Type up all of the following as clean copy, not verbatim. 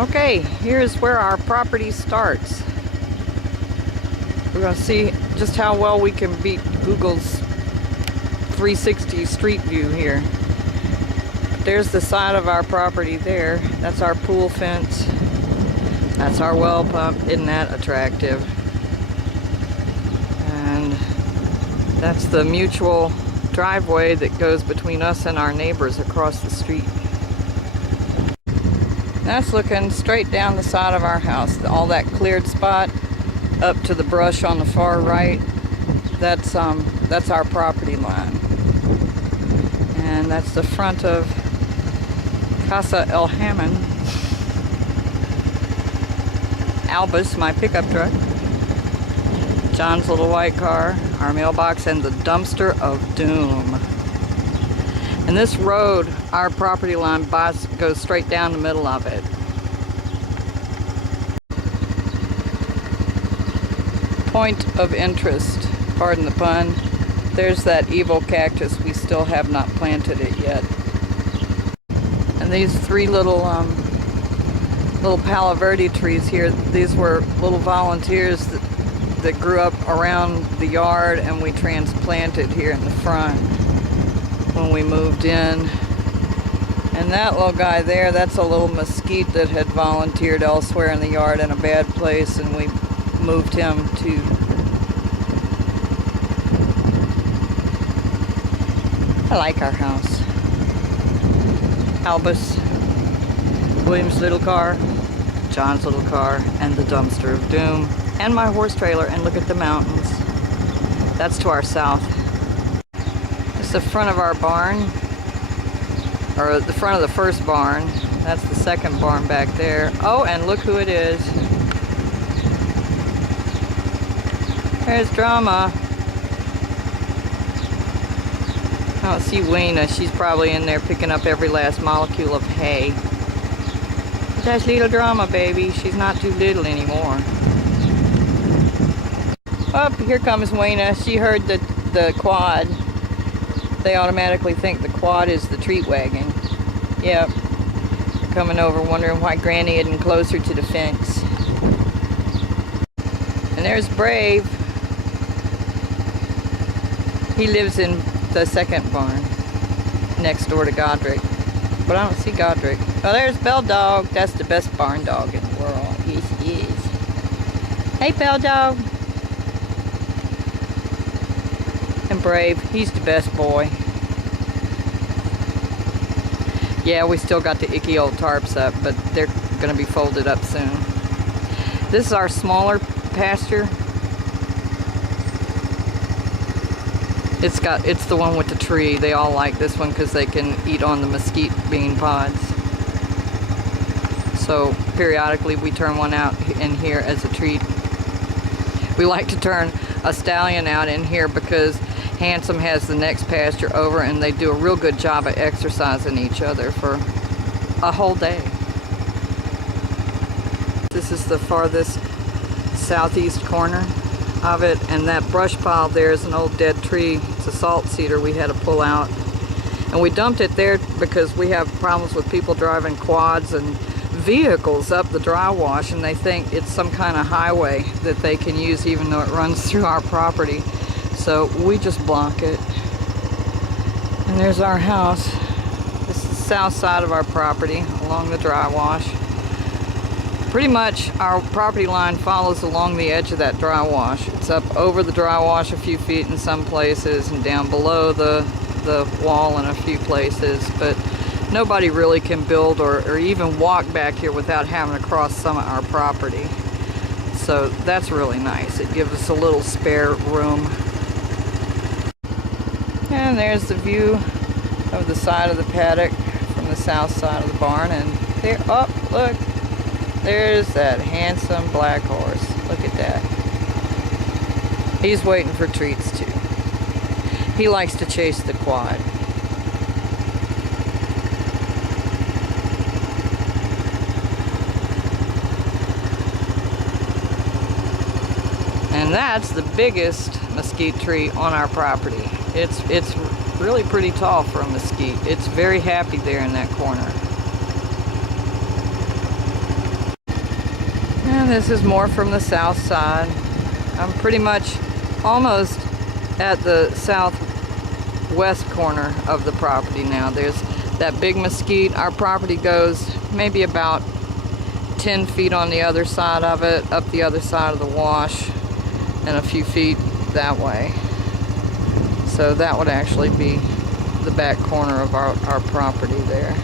Okay, here's where our property starts. We're going to see just how well we can beat Google's 360 street view here. There's the side of our property there. That's our pool fence. That's our well pump. Isn't that attractive? And that's the mutual driveway that goes between us and our neighbors across the street. That's looking straight down the side of our house. All that cleared spot up to the brush on the far right, that's our property line. And that's the front of Casa El Hammond. Albus, my pickup truck. John's little white car, our mailbox, and the dumpster of doom. And this road, our property line goes straight down the middle of it. Point of interest, pardon the pun. There's that evil cactus. We still have not planted it yet. And these three little Palo Verde trees here, these were little volunteers that grew up around the yard, and we transplanted here in the front when we moved in. And that little guy there, that's a little mesquite that had volunteered elsewhere in the yard in a bad place, and we moved him to. I like our house. Albus, William's little car, John's little car, and the dumpster of doom, and my horse trailer. And look at the mountains. That's to our south. It's the front of our barn, or the front of the first barn. That's the second barn back there. Oh, and look who it is. There's Drama. I don't see Weena. She's probably in there picking up every last molecule of hay. But that's little Drama, baby. She's not too little anymore. Oh, here comes Weena. She heard the quad. They automatically think the quad is the treat wagon. Yep. Coming over wondering why Granny isn't closer to the fence. And there's Brave. He lives in the second barn next door to Godric. But I don't see Godric. Oh, there's Bell Dog. That's the best barn dog in the world. Yes, he is. Hey, Bell Dog. And Brave, he's the best boy. Yeah, we still got the icky old tarps up, but they're gonna be folded up soon. This is our smaller pasture. It's the one with the tree. They all like this one because they can eat on the mesquite bean pods. So periodically we turn one out in here as a treat. We like to turn a stallion out in here because Handsome has the next pasture over, and they do a real good job of exercising each other for a whole day. This is the farthest southeast corner of it, and that brush pile there is an old dead tree. It's a salt cedar we had to pull out, and we dumped it there because we have problems with people driving quads and vehicles up the dry wash, and they think it's some kind of highway that they can use even though it runs through our property. So we just block it. And there's our house. This is the south side of our property along the dry wash. Pretty much our property line follows along the edge of that dry wash. It's up over the dry wash a few feet in some places and down below the wall in a few places, but nobody really can build or even walk back here without having to cross some of our property. So that's really nice. It gives us a little spare room. And there's the view of the side of the paddock from the south side of the barn. And there, oh, look, there's that handsome black horse. Look at that. He's waiting for treats too. He likes to chase the quad. And that's the biggest mesquite tree on our property. It's really pretty tall for a mesquite. It's very happy there in that corner. And this is more from the south side. I'm pretty much almost at the southwest corner of the property now. There's that big mesquite. Our property goes maybe about 10 feet on the other side of it, up the other side of the wash, and a few feet that way. So that would actually be the back corner of our property there.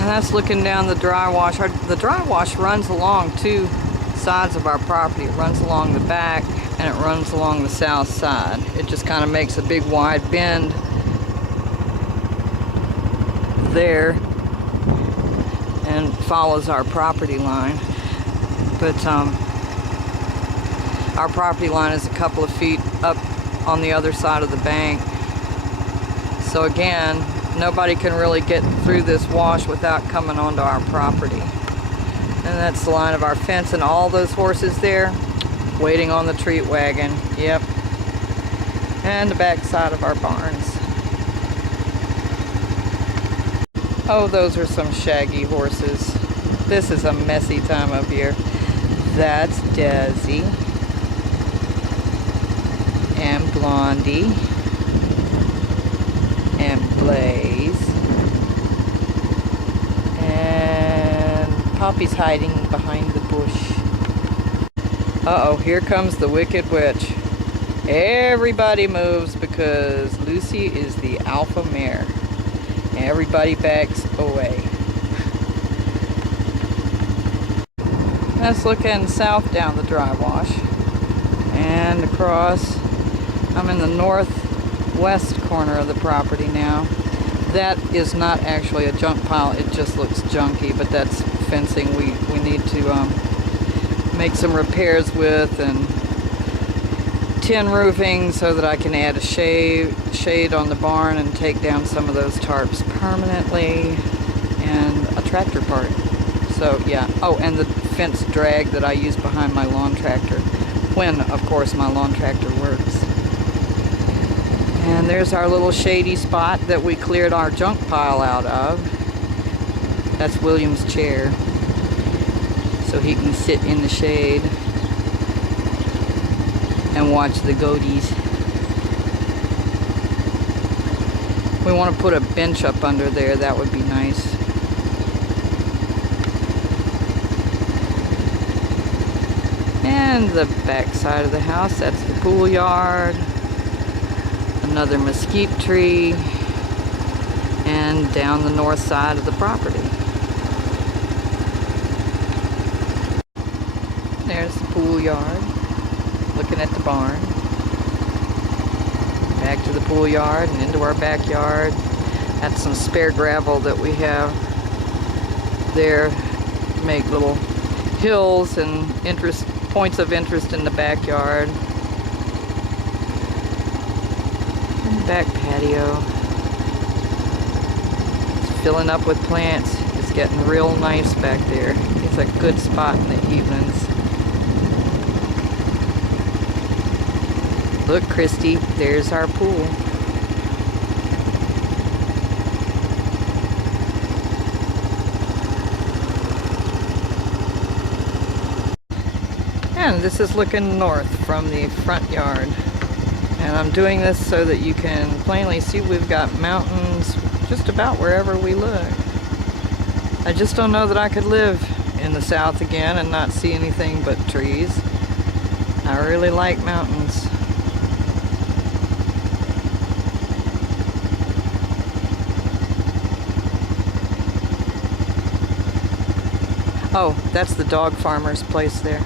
And that's looking down the dry wash. The dry wash runs along two sides of our property. It runs along the back and it runs along the south side. It just kind of makes a big wide bend there and follows our property line. But our property line is a couple of feet up on the other side of the bank. So again, nobody can really get through this wash without coming onto our property. And that's the line of our fence, and all those horses there waiting on the treat wagon. Yep. And the back side of our barns. Oh, those are some shaggy horses. This is a messy time of year. That's Desi and Blondie and Blaze, and Poppy's hiding behind the bush. Uh-oh, here comes the Wicked Witch. Everybody moves because Lucy is the alpha mare. Everybody backs away. That's looking south down the dry wash and across. I'm in the northwest corner of the property now. That is not actually a junk pile, it just looks junky, but that's fencing we need to make some repairs with, and tin roofing so that I can add a shade on the barn and take down some of those tarps permanently, and a tractor part. So yeah, oh, and the fence drag that I use behind my lawn tractor, when of course my lawn tractor works. And there's our little shady spot that we cleared our junk pile out of. That's William's chair, so he can sit in the shade and watch the goatees. We want to put a bench up under there, that would be nice. And the back side of the house, that's the pool yard. Another mesquite tree, and down the north side of the property. There's the pool yard, looking at the barn. Back to the pool yard and into our backyard. That's some spare gravel that we have there to make little hills and points of interest in the backyard. Back patio. It's filling up with plants. It's getting real nice back there. It's a good spot in the evenings. Look, Christy, there's our pool. And this is looking north from the front yard. And I'm doing this so that you can plainly see we've got mountains just about wherever we look. I just don't know that I could live in the south again and not see anything but trees. I really like mountains. Oh, that's the dog farmer's place there.